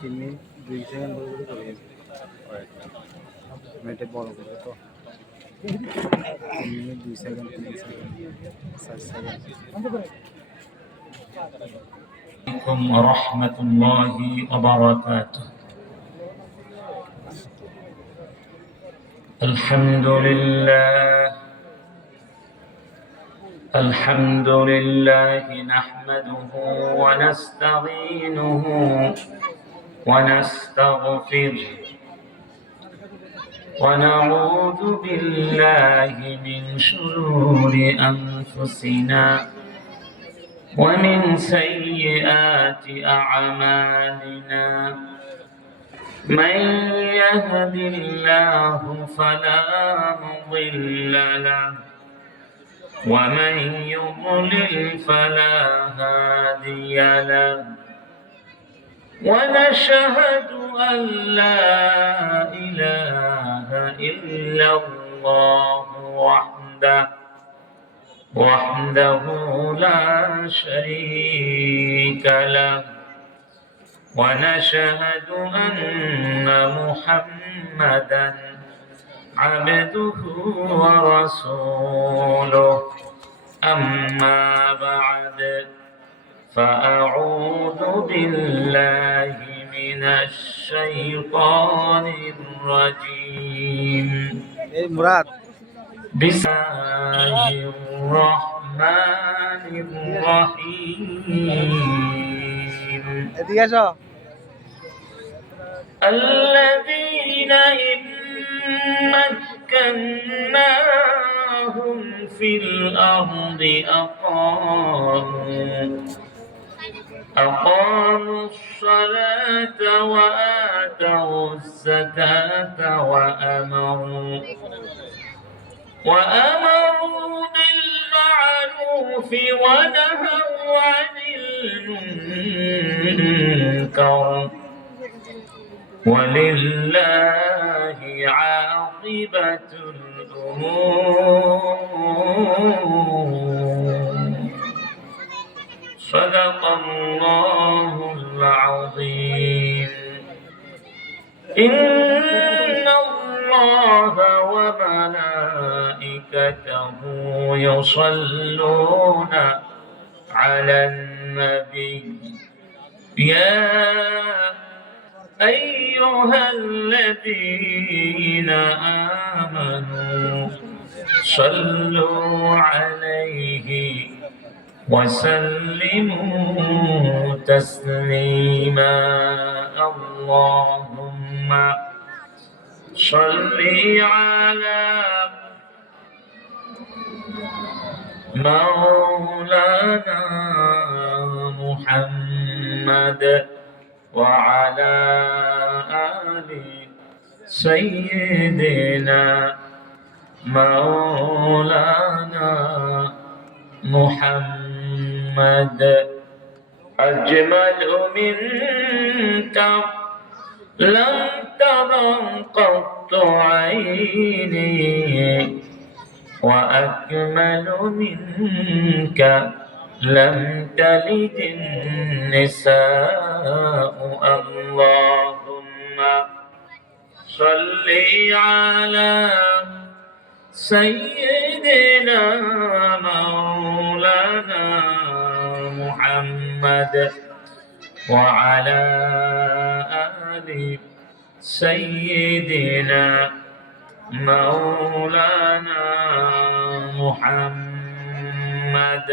তিনি 2 সেকেন্ড ধরে করে মেটে বড় করে তো 3 মিনিট 2 সেকেন্ড 3 সেকেন্ড 4 সেকেন্ড। عليكم ورحمة الله وبركاته. الحمد لله نحمده ونستعينه ونستغفره ونعوذ بالله من شرور أنفسنا ومن سيئات أعمالنا. من يهد الله فلا مضل له ومن يضلل فلا هادي له. ونشهد أن لا إله إلا الله وحده لا شريك له. ونشهد أن محمدا عبده ورسوله. أما بعد فأعوذ بالله من الشيطان الرجيم. بسم الله الرحمن الرحيم. الذين إن مكناهم في الأرض أقاموا الصلاة وآتوا الزكاة وأمروا بالمعروف ونهوا عن المنكر ولله عاقبة الأمور. صدق الله العظيم. إن الله وملائكته يصلون على النبي يا أيها الذين آمنوا صلوا عليه وسلموا تسليما. اللهم صل على مولانا محمد وعلى آل سيدنا مولانا محمد. أجمل منك لم ترى قط عيني وأكمل منك لم تلد النساء. اللهم صل على سيدنا مولانا محمد وعلى آل سيدنا مولانا محمد.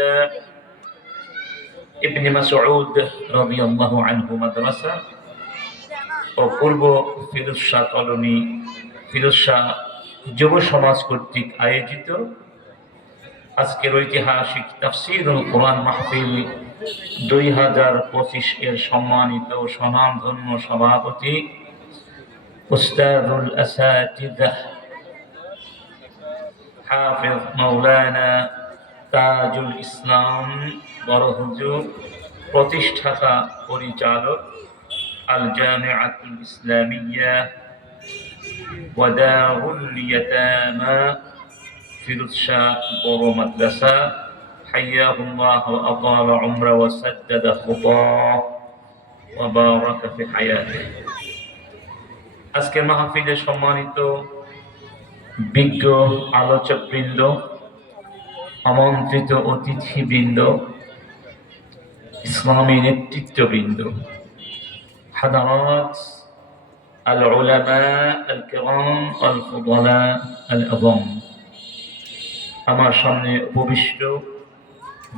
ইবনে মাসউদ রাদিয়াল্লাহু আনহু মাদ্রাসা ও পূর্ব ফিরোজ শাহ কলোনি ফিরোজ শাহ যুব সমাজ কর্তৃক আয়োজিত আজকের ঐতিহাসিক তাফসীরুল কোরআন মাহফিল 2025 এর সম্মানিত স্বনামধন্য সভাপতি উস্তাদুল আসাতিযা হাফিজ মাওলানা তাজুল ইসলাম বড় হুজুর, প্রতিষ্ঠাতা পরিচালক আল জামিআতুল ইসলামিয়া ওয়া দারুল ইয়াতামা ফিরোজ শাহ বড় মাদ্রাসা, হাইয়াহুল্লাহ ওয়া আতালা উমরা ওয়া সাদ্দাদা খুতাহ ওয়া বারাকা ফি হায়াতিহি। আজকে মাহফিলে সম্মানিত বিজ্ঞ আলোচকবৃন্দ, আমন্ত্রিত অতিথিবৃন্দ, ইসলামী নেতৃত্ববৃন্দ, হাদারাত আল উলামা আল কিরাম আল ফুদালা আল আযম, আমার সামনে উপবিষ্ট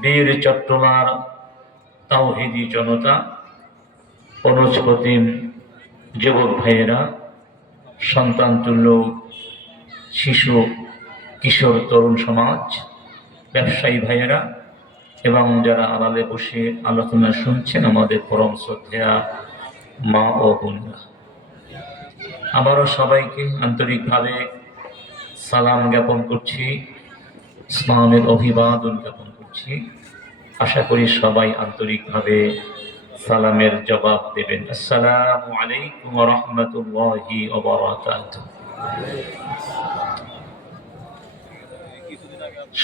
বীর চট্টলার তাওহীদি জনতা, অনুজ প্রতিম যুবক ভাইয়েরা, সন্তান তুল্য শিশু কিশোর তরুণ সমাজ, ব্যবসায়ী ভাইয়েরা এবং যারা আড়ালে বসে আলোচনা শুনছেন, আমাদের পরম শ্রদ্ধেয়া মা ও বোনরা, আবারও সবাইকে আন্তরিকভাবে সালাম জ্ঞাপন করছি, ইসলামের অভিবাদন জ্ঞাপন করছি। আশা করি সবাই আন্তরিকভাবে সালামের জবাব দেবেন। আসসালামু আলাইকুম ওয়া রাহমাতুল্লাহি ওয়া বারাকাতুহু।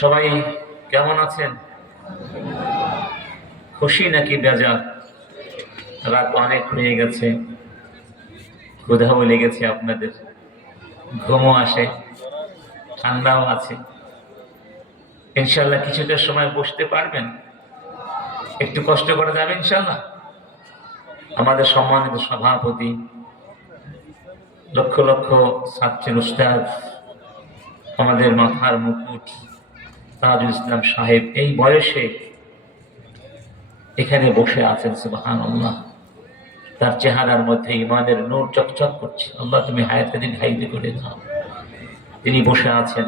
সবাই কেমন আছেন? খুশি নাকি বেজার? রাত অনেক হয়ে গেছে, ক্ষুধাও লেগেছে আপনাদের, ঘুমও আসে, ঠান্ডাও আছে। ইনশাআল্লাহ কিছুটা সময় বসতে পারবেন? একটু কষ্ট করা যাবে ইনশাআল্লাহ? আমাদের সম্মানিত সভাপতি, লক্ষ লক্ষ ছাত্রের উস্তাদ, আমাদের মাথার মুকুট তাজুল ইসলাম সাহেব এই বয়সে এখানে বসে আছেন। সুবহানাল্লাহ, তার চেহারার মধ্যে ইমানের নূর চকচক করছে। আল্লাহ তুমি হায়াতে দীর্ঘায়িত করে দাও। তিনি বসে আছেন,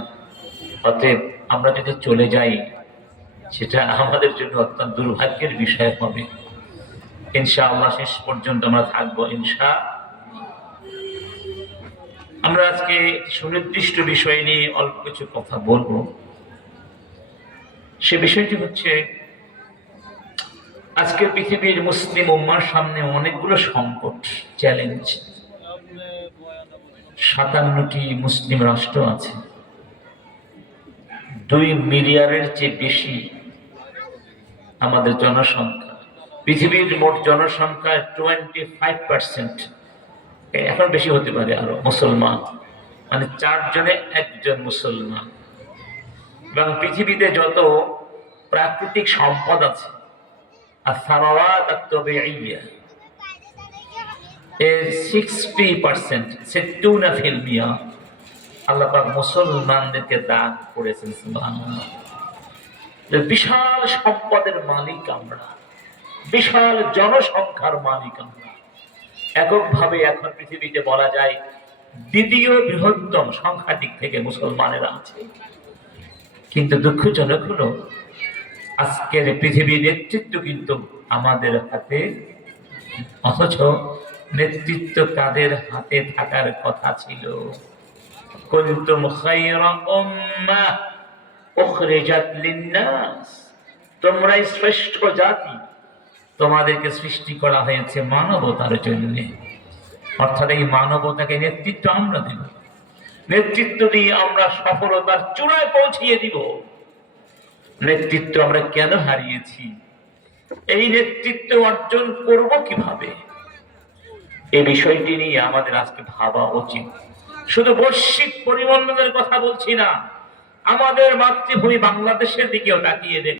অতএব আমরা যদি চলে যাই সেটা আমাদের জন্য অত্যন্ত দুর্ভাগ্যের বিষয় হবে। ইনশাআল্লাহ শেষ পর্যন্ত আমরা থাকবো আমরা আজকে সুনির্দিষ্ট বিষয় নিয়ে অল্প কিছু কথা বলবো। সে বিষয়টি হচ্ছে, আজকের পৃথিবীর মুসলিম উম্মার সামনে অনেকগুলো সংকট, চ্যালেঞ্জ। 57টি মুসলিম রাষ্ট্র আছে, 2 মিলিয়নের চেয়ে বেশি আমাদের জনসংখ্যা। পৃথিবীর মোট জনসংখ্যার 25%, এখন বেশি হতে পারে আরো, মুসলমান, মানে 4 জনে 1 জন মুসলমান। এবং পৃথিবীতে যত প্রাকৃতিক সম্পদ আছে, আর সারাওয়াত আত-তাবিইয়া, এর 60%, 60% আল্লাহ পাক মুসলমানদেরকে দান করেছেন। সুবহানাল্লাহ, বিশাল সম্পদের মালিক আমরা, বিশাল জনসংখ্যার মালিক আমরা। এককভাবে এখন পৃথিবীতে বলা যায় 2য় বৃহত্তম সংখ্যা দিক থেকে মুসলমানেরা আছে। কিন্তু দুঃখজনক হলো, আজকের পৃথিবীর নেতৃত্ব কিন্তু আমাদের হাতে, অথচ নেতৃত্ব কাদের হাতে থাকার কথা ছিল? কুনতুম খায়রা উম্মাহ উখরিজাত লিন-নাস, তোমরাই শ্রেষ্ঠ জাতি, তোমাদেরকে সৃষ্টি করা হয়েছে মানবতার জন্য। অর্থাৎ এই মানবতাকে নেতৃত্ব আমরা দেব, নেতৃত্ব দিয়ে আমরা সফলতার চূড়ায় পৌঁছিয়ে দিব। নেতৃত্ব আমরা কেন হারিয়েছি? এই নেতৃত্ব অর্জন করব কিভাবে? এই বিষয়টি নিয়ে আমাদের আজকে ভাবা উচিত। শুধু বৈশ্বিক পরিমণ্ডলের কথা বলছি না, আমাদের মাতৃভূমি বাংলাদেশের দিকেও তাকিয়ে দেখুন।